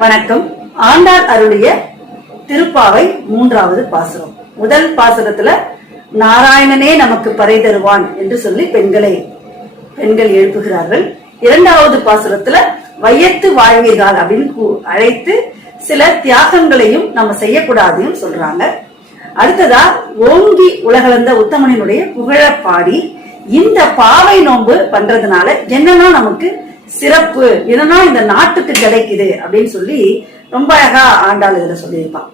வணக்கம். ஆண்டாள் அருளிய திருப்பாவை 3வது பாசுரம். முதல் பாசுரத்துல நாராயணனே நமக்கு பறை தருவான் என்று சொல்லி பெண்கள் எழுப்புகிறார்கள். 2வது பாசுரத்துல வையத்து வாழ்வீர்கள் அப்படின்னு அழைத்து சில தியாகங்களையும் நம்ம செய்யக்கூடாதையும் சொல்றாங்க. அடுத்ததா ஓங்கி உலகளந்த உத்தமனினுடைய புகழ பாடி இந்த பாவை நோன்பு பண்றதுனால என்னெல்லாம் நமக்கு சிறப்பு, என்னன்னா இந்த நாட்டுக்கு கிடைக்குது அப்படின்னு சொல்லி ரொம்ப அழகா ஆண்டாள் இதுல சொல்லியிருப்பான்.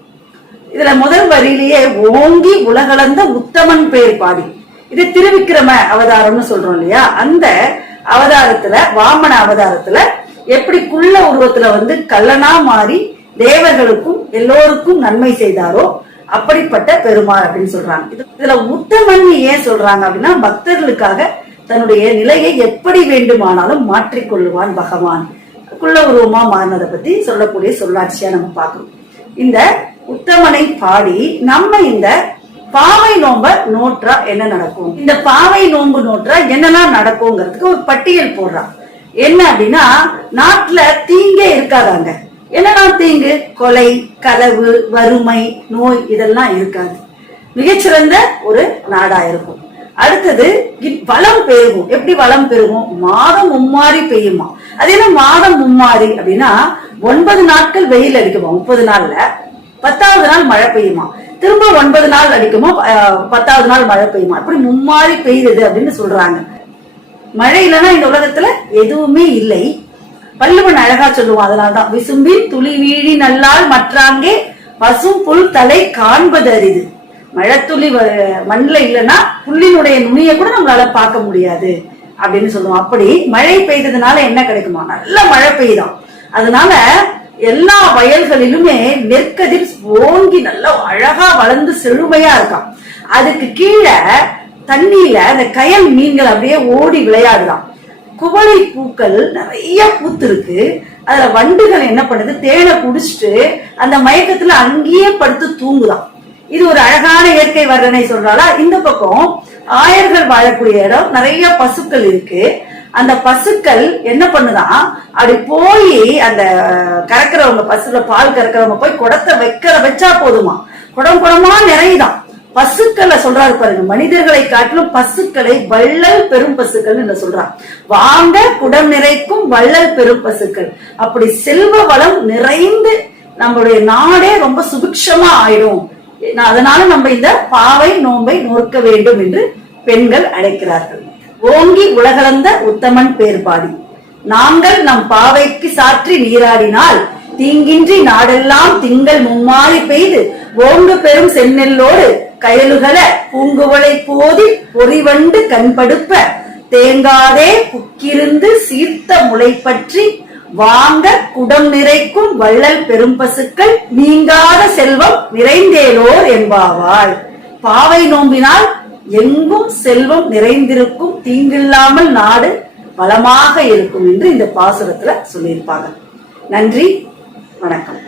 இதுல முதல் வரியிலேயே ஓங்கி உலகளந்த உத்தமன் பேர் பாடி, இது திருவிக்கிரம அவதாரம்னு சொல்றோம் இல்லையா, அந்த அவதாரத்துல வாமன அவதாரத்துல எப்படி குள்ள உருவத்துல கல்லனா மாறி தேவர்களுக்கும் எல்லோருக்கும் நன்மை செய்தாரோ அப்படிப்பட்ட பெருமாள் அப்படின்னு சொல்றாங்க. இதுல உத்தமன் ஏன் சொல்றாங்க அப்படின்னா, பக்தர்களுக்காக தன்னுடைய நிலையை எப்படி வேண்டுமானாலும் மாற்றிக்கொள்ளுவான் பகவான். குள்ள உருவமா மாறினதை பத்தி சொல்லக்கூடிய சொல்லாட்சியா நம்ம பார்க்கணும். இந்த உத்தமனை பாடி நம்ம இந்த பாவை நோம்ப நோற்றா என்ன நடக்கும், இந்த பாவை நோன்பு நோற்றா என்னெல்லாம் நடக்கும்ங்கிறதுக்கு ஒரு பட்டியல் போடுறான். என்ன அப்படின்னா, நாட்டுல தீங்கே இருக்காதாங்க. என்னன்னா தீங்கு, கொலை, களவு, வறுமை, நோய் இதெல்லாம் இருக்காது. மிகச்சிறந்த ஒரு நாடா இருக்கும். அடுத்தது வளம் பெருகும். எப்படி வளம் பெருகும்? மாதம் மும்மாறி பெய்யுமா. அது என்ன மாதம் மும்மாறி அப்படின்னா, 9 நாட்கள் வெயில் அடிக்குமா, 30 நாள்ல 10வது நாள் மழை பெய்யுமா, திரும்ப 9 நாள் அடிக்குமா, 10வது நாள் மழை பெய்யுமா, அப்படி மும்மாறி பெய்யுது அப்படின்னு சொல்றாங்க. மழை இல்லைன்னா இந்த உலகத்துல எதுவுமே இல்லை. வள்ளுவன் அழகா சொல்லுவான். அதனால்தான் விசும்பில் துளி வீழி நல்லால் மற்றாங்கே பசும் புல் தலை காண்பது அரிது. மழைத்துளி மண்ணில் இல்லைன்னா புள்ளினுடைய நுனிய கூட நம்மளால பார்க்க முடியாது அப்படின்னு சொல்லுவோம். அப்படி மழை பெய்ததுனால என்ன கிடைக்குமா, நல்ல மழை பெய்தான். அதனால எல்லா வயல்களிலுமே நெற்கதிர் ஓங்கி நல்லா அழகா வளர்ந்து செழுமையா இருக்கான். அதுக்கு கீழே தண்ணியில அந்த கயல் மீன்கள் அப்படியே ஓடி விளையாடுதான். குவளை பூக்கள் நிறைய பூத்து இருக்கு. அதுல வண்டுகள் என்ன பண்ணுது, தேனை குடிச்சிட்டு அந்த மயக்கத்துல அங்கேயே படுத்து தூங்குதான். இது ஒரு அழகான இயற்கை வர்ணனை சொல்றாளா. இந்த பக்கம் ஆயர்கள் வாழக்கூடிய இடம், நிறைய பசுக்கள் இருக்கு. அந்த பசுக்கள் என்ன பண்ணுதான், அப்படி போய் அந்த கறக்கிறவங்க, பசுல பால் கறக்கிறவங்க போய் குடத்தை வச்சா போதுமா, குடம் குடமா நிறையுதான். பசுக்களை சொல்றாரு பாருங்க, மனிதர்களை காட்டிலும் பசுக்களை வள்ளல் பெரும் பசுக்கள் என்று சொல்றான். வாங்க குடம் நிறைக்கும் வள்ளல் பெரும் பசுக்கள். அப்படி செல்வ வளம் நிறைந்து நம்மளுடைய நாடே ரொம்ப சுபிக்ஷமா ஆயிடும். அதனால நம்ம இந்த பாவை நோன்பை நோக்க வேண்டும் என்று பெண்கள் அழைக்கிறார்கள். ஓங்கி உலகளந்த உத்தமன் பேர் பாடி நாங்கள் நம் பாவைக்கு சாற்றி நீராடினால் தீங்கின்றி நாடெல்லாம் திங்கள் மும்மாறி பெய்து ஓங்கு பெரும் செந்நெல்லோடு கயலுகள பூங்குவளை போதி பொறிவண்டு கண்படுப்ப தேங்காதே புக்கிருந்து சீர்த்த முளை பற்றி வாங்க குடம் நிறைக்கும் வள்ளல் பெரும் பசுக்கள் நீங்காத செல்வம் நிறைந்தேலோர் என்பாவாள். பாவை நோம்பினால் எங்கும் செல்வம் நிறைந்திருக்கும், தீங்கில்லாமல் நாடு வளமாக இருக்கும் என்று இந்த பாசுரத்துல சொல்லியிருப்பாங்க. நன்றி, வணக்கம்.